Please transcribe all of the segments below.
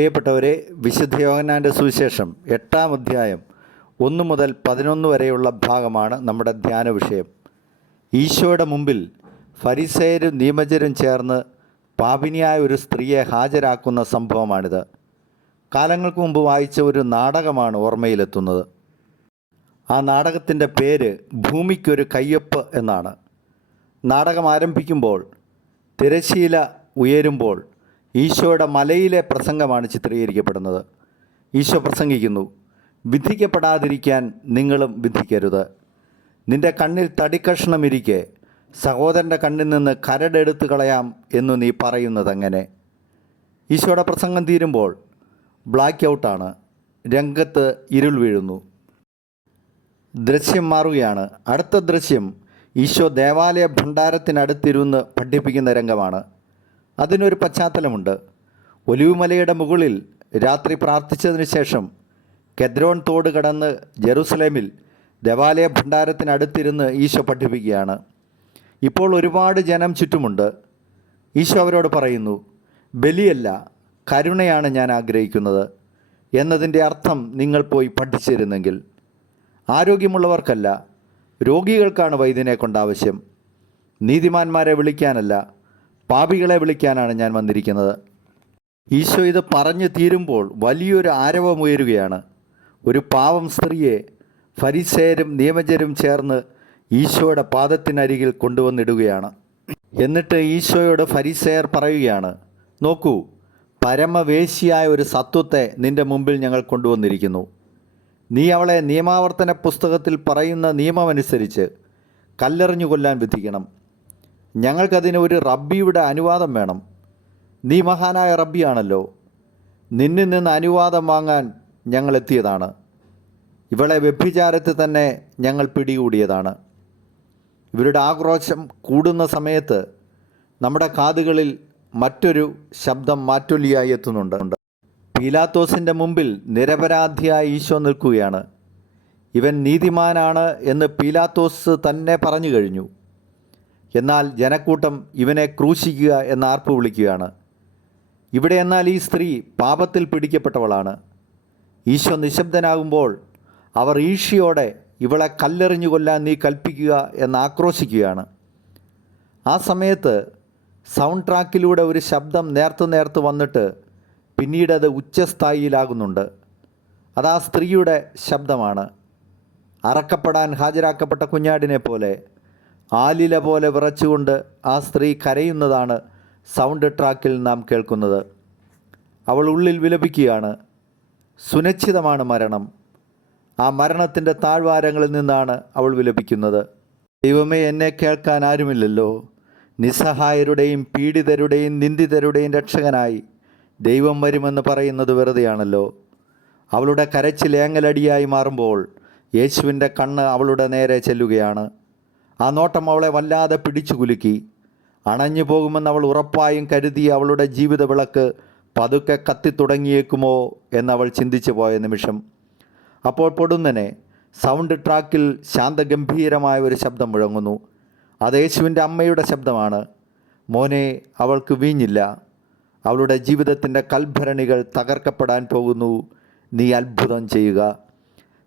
പ്രിയപ്പെട്ടവരെ, വിശുദ്ധ യോഹന്നാൻ്റെ സുവിശേഷം 8-ാം അധ്യായം 1 മുതൽ 11 വരെയുള്ള ഭാഗമാണ് നമ്മുടെ ധ്യാന വിഷയം. ഈശോയുടെ മുമ്പിൽ ഫരിസേയരും നിയമജ്ഞരും ചേർന്ന് പാപിനിയായ ഒരു സ്ത്രീയെ ഹാജരാക്കുന്ന സംഭവമാണിത്. കാലങ്ങൾക്ക് മുമ്പ് വായിച്ച ഒരു നാടകമാണ് ഓർമ്മയിലെത്തുന്നത്. ആ നാടകത്തിൻ്റെ പേര് ഭൂമിക്കൊരു കയ്യൊപ്പ് എന്നാണ്. നാടകം ആരംഭിക്കുമ്പോൾ തിരശ്ശീല ഉയരുമ്പോൾ ഈശോയുടെ മലയിലെ പ്രസംഗമാണ് ചിത്രീകരിക്കപ്പെടുന്നത്. ഈശോ പ്രസംഗിക്കുന്നു, വിധിക്കപ്പെടാതിരിക്കാൻ നിങ്ങളും വിധിക്കരുത്. നിന്റെ കണ്ണിൽ തടിക്കഷ്ണമിരിക്കെ സഹോദരൻ്റെ കണ്ണിൽ നിന്ന് കരടെടുത്ത് കളയാം എന്നു നീ പറയുന്നതെങ്ങനെ? ഈശോയുടെ പ്രസംഗം തീരുമ്പോൾ ബ്ലാക്ക് ഔട്ടാണ്. രംഗത്ത് ഇരുൾ വീഴുന്നു. ദൃശ്യം മാറുകയാണ്. അടുത്ത ദൃശ്യം ഈശോ ദേവാലയ ഭണ്ഡാരത്തിനടുത്തിരുന്ന് പഠിപ്പിക്കുന്ന രംഗമാണ്. അതിനൊരു പശ്ചാത്തലമുണ്ട്. ഒലിവുമലയുടെ മുകളിൽ രാത്രി പ്രാർത്ഥിച്ചതിന് ശേഷം കെദ്രോൺ തോട് കടന്ന് ജെറുസലേമിൽ ദേവാലയ ഭണ്ഡാരത്തിനടുത്തിരുന്ന് ഈശോ പഠിപ്പിക്കുകയാണ്. ഇപ്പോൾ ഒരുപാട് ജനം ചുറ്റുമുണ്ട്. ഈശോ അവരോട് പറയുന്നു, ബലിയല്ല കരുണയാണ് ഞാൻ ആഗ്രഹിക്കുന്നത് എന്നതിൻ്റെ അർത്ഥം നിങ്ങൾ പോയി പഠിച്ചിരുന്നെങ്കിൽ. ആരോഗ്യമുള്ളവർക്കല്ല, രോഗികൾക്കാണ് വൈദ്യനെ കൊണ്ടാവശ്യം. നീതിമാന്മാരെ വിളിക്കാനല്ല, പാപികളെ വിളിക്കാനാണ് ഞാൻ വന്നിരിക്കുന്നത്. ഈശോ ഇത് പറഞ്ഞു തീരുമ്പോൾ വലിയൊരു ആരവമുയരുകയാണ്. ഒരു പാവം സ്ത്രീയെ ഫരിസേയരും നിയമജ്ഞരും ചേർന്ന് ഈശോയുടെ പാദത്തിനരികിൽ കൊണ്ടുവന്നിടുകയാണ്. എന്നിട്ട് ഈശോയോട് ഫരിസേയർ പറയുകയാണ്, നോക്കൂ, പരമവേശിയായ ഒരു സത്വത്തെ നിൻ്റെ മുമ്പിൽ ഞങ്ങൾ കൊണ്ടുവന്നിരിക്കുന്നു. നീ അവളെ നിയമാവർത്തന പുസ്തകത്തിൽ പറയുന്ന നിയമമനുസരിച്ച് കല്ലെറിഞ്ഞു കൊല്ലാൻ വിധിക്കണം. ഞങ്ങൾക്കതിന് ഒരു റബ്ബിയുടെ അനുവാദം വേണം. നീ മഹാനായ റബ്ബിയാണല്ലോ. നിന്നിൽ നിന്ന് അനുവാദം വാങ്ങാൻ ഞങ്ങൾ എത്തിയതാണ്. ഇവളെ വ്യഭിചാരത്തിൽ തന്നെ ഞങ്ങൾ പിടികൂടിയതാണ്. ഇവരുടെ ആക്രോശം കൂടുന്ന സമയത്ത് നമ്മുടെ കാതുകളിൽ മറ്റൊരു ശബ്ദം മാറ്റൊലിയായി എത്തുന്നുണ്ട്. പീലാത്തോസിൻ്റെ മുമ്പിൽ നിരപരാധിയായ ഈശോ നിൽക്കുകയാണ്. ഇവൻ നീതിമാനാണ് എന്ന് പീലാത്തോസ് തന്നെ പറഞ്ഞു കഴിഞ്ഞു. എന്നാൽ ജനക്കൂട്ടം ഇവനെ ക്രൂശിക്കുക എന്ന് ആർപ്പ് വിളിക്കുകയാണ്. ഇവിടെ എന്നാൽ ഈ സ്ത്രീ പാപത്തിൽ പിടിക്കപ്പെട്ടവളാണ്. ഈശോ നിശബ്ദനാകുമ്പോൾ അവർ ഈശോയോടെ ഇവളെ കല്ലെറിഞ്ഞു കൊല്ലാൻ നീ കൽപ്പിക്കുക എന്ന് ആക്രോശിക്കുകയാണ്. ആ സമയത്ത് സൗണ്ട് ട്രാക്കിലൂടെ ഒരു ശബ്ദം നേർത്ത് വന്നിട്ട് പിന്നീട് അത് ഉച്ചസ്ഥായിയിലാകുന്നുണ്ട്. അത് ആ സ്ത്രീയുടെ ശബ്ദമാണ്. അറക്കപ്പെടാൻ ഹാജരാക്കപ്പെട്ട കുഞ്ഞാടിനെ പോലെ ആലില പോലെ വിറച്ചുകൊണ്ട് ആ സ്ത്രീ കരയുന്നതാണ് സൗണ്ട് ട്രാക്കിൽ നാം കേൾക്കുന്നത്. അവൾ ഉള്ളിൽ വിലപിക്കുകയാണ്. സുനിശ്ചിതമാണ് മരണം. ആ മരണത്തിൻ്റെ താഴ്വാരങ്ങളിൽ നിന്നാണ് അവൾ വിലപിക്കുന്നത്. ദൈവമേ, എന്നെ കേൾക്കാൻ ആരുമില്ലല്ലോ. നിസ്സഹായരുടെയും പീഡിതരുടെയും നിന്ദിതരുടെയും രക്ഷകനായി ദൈവം വരുമെന്ന് പറയുന്നത് വെറുതെയാണല്ലോ. അവളുടെ കരച്ചിൽ ഏങ്ങലടിയായി മാറുമ്പോൾ യേശുവിൻ്റെ കണ്ണ് അവളുടെ നേരെ ചെല്ലുകയാണ്. ആ നോട്ടം അവളെ വല്ലാതെ പിടിച്ചു കുലുക്കി. അണഞ്ഞു പോകുമെന്ന് അവൾ ഉറപ്പായും കരുതിയ അവളുടെ ജീവിത വിളക്ക് പതുക്കെ കത്തിത്തുടങ്ങിയേക്കുമോ എന്നവൾ ചിന്തിച്ചു പോയ നിമിഷം. അപ്പോൾ പൊടുന്നനെ സൗണ്ട് ട്രാക്കിൽ ശാന്തഗംഭീരമായ ഒരു ശബ്ദം മുഴങ്ങുന്നു. അത് യേശുവിൻ്റെ അമ്മയുടെ ശബ്ദമാണ്. മോനെ, അവൾക്ക് വീഞ്ഞില്ല. അവളുടെ ജീവിതത്തിൻ്റെ കൽഭരണികൾ തകർക്കപ്പെടാൻ പോകുന്നു. നീ അത്ഭുതം ചെയ്യുക.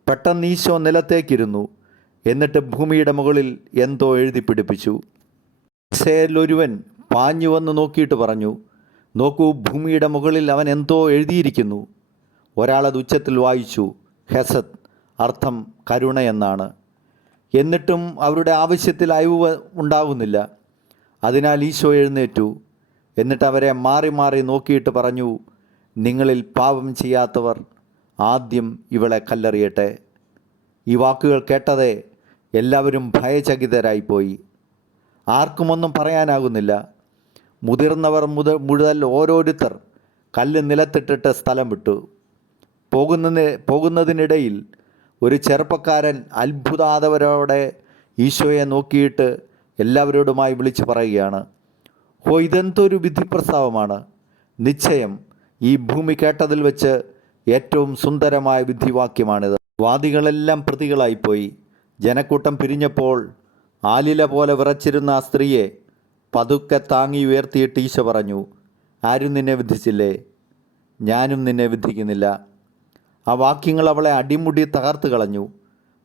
പെട്ടെന്ന് ഈശോ നിലത്തേക്കിരുന്നു. എന്നിട്ട് ഭൂമിയുടെ മുകളിൽ എന്തോ എഴുതി പിടിപ്പിച്ചു. ഫരിസേയരിലൊരുവൻ പാഞ്ഞു വന്ന് നോക്കിയിട്ട് പറഞ്ഞു, നോക്കൂ, ഭൂമിയുടെ മുകളിൽ അവൻ എന്തോ എഴുതിയിരിക്കുന്നു. ഒരാളത് ഉച്ചത്തിൽ വായിച്ചു. ഹെസത്ത്, അർത്ഥം കരുണ എന്നാണ്. എന്നിട്ടും അവരുടെ ആവശ്യത്തിൽ അയവ് ഉണ്ടാകുന്നില്ല. അതിനാൽ ഈശോ എഴുന്നേറ്റു. എന്നിട്ട് അവരെ മാറി മാറി നോക്കിയിട്ട് പറഞ്ഞു, നിങ്ങളിൽ പാപം ചെയ്യാത്തവർ ആദ്യം ഇവളെ കല്ലെറിയട്ടെ. ഈ വാക്കുകൾ കേട്ടതേ എല്ലാവരും ഭയചകിതരായിപ്പോയി. ആർക്കുമൊന്നും പറയാനാകുന്നില്ല. മുതിർന്നവർ മുതൽ ഓരോരുത്തർ കല്ല് നിലത്തിട്ടിട്ട് സ്ഥലം വിട്ടു. പോകുന്നതിനിടയിൽ ഒരു ചെറുപ്പക്കാരൻ അത്ഭുതാതവരോടെ ഈശോയെ നോക്കിയിട്ട് എല്ലാവരോടുമായി വിളിച്ചു പറയുകയാണ്, ഓ, ഇതെന്തൊരു വിധിപ്രസ്താവമാണ്. നിശ്ചയം ഈ ഭൂമി കേട്ടതിൽ വെച്ച് ഏറ്റവും സുന്ദരമായ വിധിവാക്യമാണിത്. വാദികളെല്ലാം പ്രതികളായിപ്പോയി. ജനക്കൂട്ടം പിരിഞ്ഞപ്പോൾ ആലില പോലെ വിറച്ചിരുന്ന ആ സ്ത്രീയെ പതുക്കെ താങ്ങി ഉയർത്തിയിട്ട് ഈശോ പറഞ്ഞു, ആരും നിന്നെ വിധിച്ചില്ലേ? ഞാനും നിന്നെ വിധിക്കുന്നില്ല. ആ വാക്യങ്ങൾ അവളെ അടിമുടി തകർത്ത് കളഞ്ഞു.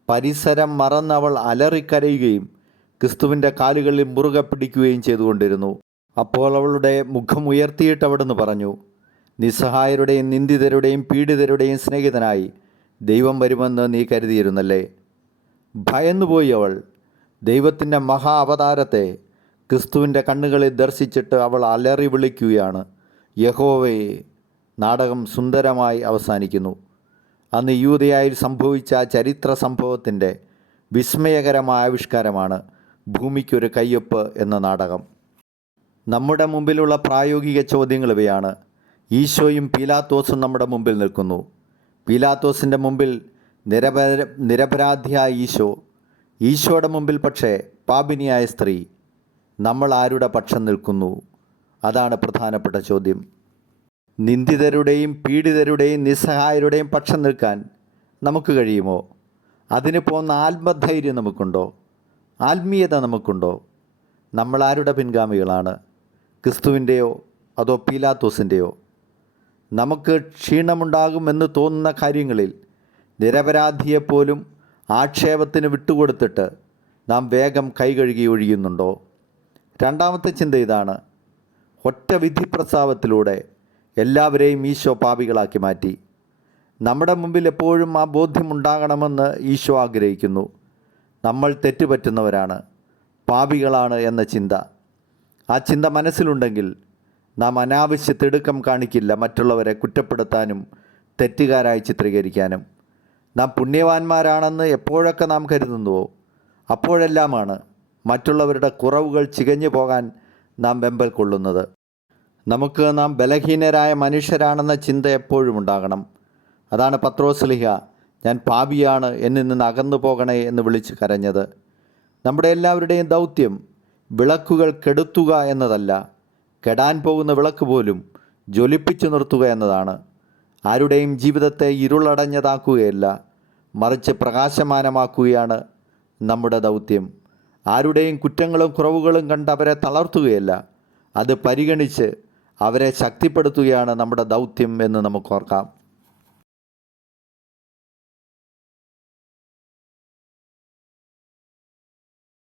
പരിസരം മറന്ന് അവൾ അലറിക്കരയുകയും ക്രിസ്തുവിൻ്റെ കാലുകളിൽ മുറുകെ പിടിക്കുകയും ചെയ്തുകൊണ്ടിരുന്നു. അപ്പോൾ അവളുടെ മുഖം ഉയർത്തിയിട്ട് അവിടുന്ന് പറഞ്ഞു, നിസ്സഹായരുടെയും നിന്ദിതരുടെയും പീഡിതരുടെയും സ്നേഹിതനായി ദൈവം വരുമെന്ന് നീ കരുതിയിരുന്നല്ലേ? ഭയന്നുപോയി അവൾ. ദൈവത്തിൻ്റെ മഹാ അവതാരത്തെ ക്രിസ്തുവിൻ്റെ കണ്ണുകളിൽ ദർശിച്ചിട്ട് അവൾ അലറി വിളിക്കുകയാണ്, യഹോവേ. നാടകം സുന്ദരമായി അവസാനിക്കുന്നു. അന്ന് യൂദയായിൽ സംഭവിച്ച ചരിത്ര സംഭവത്തിൻ്റെ വിസ്മയകരമായ ആവിഷ്കാരമാണ് ഭൂമിക്കൊരു കയ്യൊപ്പ് എന്ന നാടകം. നമ്മുടെ മുമ്പിലുള്ള പ്രായോഗിക ചോദ്യങ്ങൾ ഇവയാണ്. ഈശോയും പീലാത്തോസും നമ്മുടെ മുമ്പിൽ നിൽക്കുന്നു. പീലാത്തോസിൻ്റെ മുമ്പിൽ നിരപരാധിയായ ഈശോയുടെ മുമ്പിൽ പക്ഷേ പാപിനിയായ സ്ത്രീ. നമ്മൾ ആരുടെ പക്ഷം നിൽക്കുന്നു? അതാണ് പ്രധാനപ്പെട്ട ചോദ്യം. നിന്ദിതരുടെയും പീഡിതരുടെയും നിസ്സഹായരുടെയും പക്ഷം നിൽക്കാൻ നമുക്ക് കഴിയുമോ? അതിന് പോകുന്ന ആത്മധൈര്യം നമുക്കുണ്ടോ? ആത്മീയത നമുക്കുണ്ടോ? നമ്മൾ ആരുടെ പിൻഗാമികളാണ്? ക്രിസ്തുവിൻ്റെയോ അതോ പീലാത്തോസിൻ്റെയോ? നമുക്ക് ക്ഷീണമുണ്ടാകുമെന്ന് തോന്നുന്ന കാര്യങ്ങളിൽ നിരപരാധിയെപ്പോലും ആക്ഷേപത്തിന് വിട്ടുകൊടുത്തിട്ട് നാം വേഗം കൈകഴുകി ഒഴിയുന്നുണ്ടോ? രണ്ടാമത്തെ ചിന്ത ഇതാണ്. ഒറ്റ വിധിപ്രസ്താവത്തിലൂടെ എല്ലാവരെയും ഈശോ പാപികളാക്കി മാറ്റി. നമ്മുടെ മുമ്പിൽ എപ്പോഴും ആ ബോധ്യമുണ്ടാകണമെന്ന് ഈശോ ആഗ്രഹിക്കുന്നു. നമ്മൾ തെറ്റുപറ്റുന്നവരാണ്, പാപികളാണ് എന്ന ചിന്ത. ആ ചിന്ത മനസ്സിലുണ്ടെങ്കിൽ നാം അനാവശ്യ തിടുക്കം കാണിക്കില്ല മറ്റുള്ളവരെ കുറ്റപ്പെടുത്താനും തെറ്റുകാരായി ചിത്രീകരിക്കാനും. നാം പുണ്യവാന്മാരാണെന്ന് എപ്പോഴൊക്കെ നാം കരുതുന്നുവോ അപ്പോഴെല്ലാമാണ് മറ്റുള്ളവരുടെ കുറവുകൾ ചികഞ്ഞു പോകാൻ നാം വെമ്പൽ കൊള്ളുന്നത്. നമുക്ക് നാം ബലഹീനരായ മനുഷ്യരാണെന്ന ചിന്ത എപ്പോഴും ഉണ്ടാകണം. അതാണ് പത്രോസ്ലീഹ ഞാൻ പാപിയാണ്, എന്നിൽ നിന്ന് അകന്നു പോകണേ എന്ന് വിളിച്ച് കരഞ്ഞത്. നമ്മുടെ എല്ലാവരുടെയും ദൗത്യം വിളക്കുകൾ കെടുത്തുക എന്നതല്ല, കെടാൻ പോകുന്ന വിളക്ക് പോലും ജ്വലിപ്പിച്ചു നിർത്തുക എന്നതാണ്. ആരുടെയും ജീവിതത്തെ ഇരുളടഞ്ഞതാക്കുകയല്ല, മറിച്ച് പ്രകാശമാനമാക്കുകയാണ് നമ്മുടെ ദൗത്യം. ആരുടെയും കുറ്റങ്ങളും കുറവുകളും കണ്ട് അവരെ തളർത്തുകയല്ല, അത് പരിഗണിച്ച് അവരെ ശക്തിപ്പെടുത്തുകയാണ് നമ്മുടെ ദൗത്യം എന്ന് നമുക്കോർക്കാം.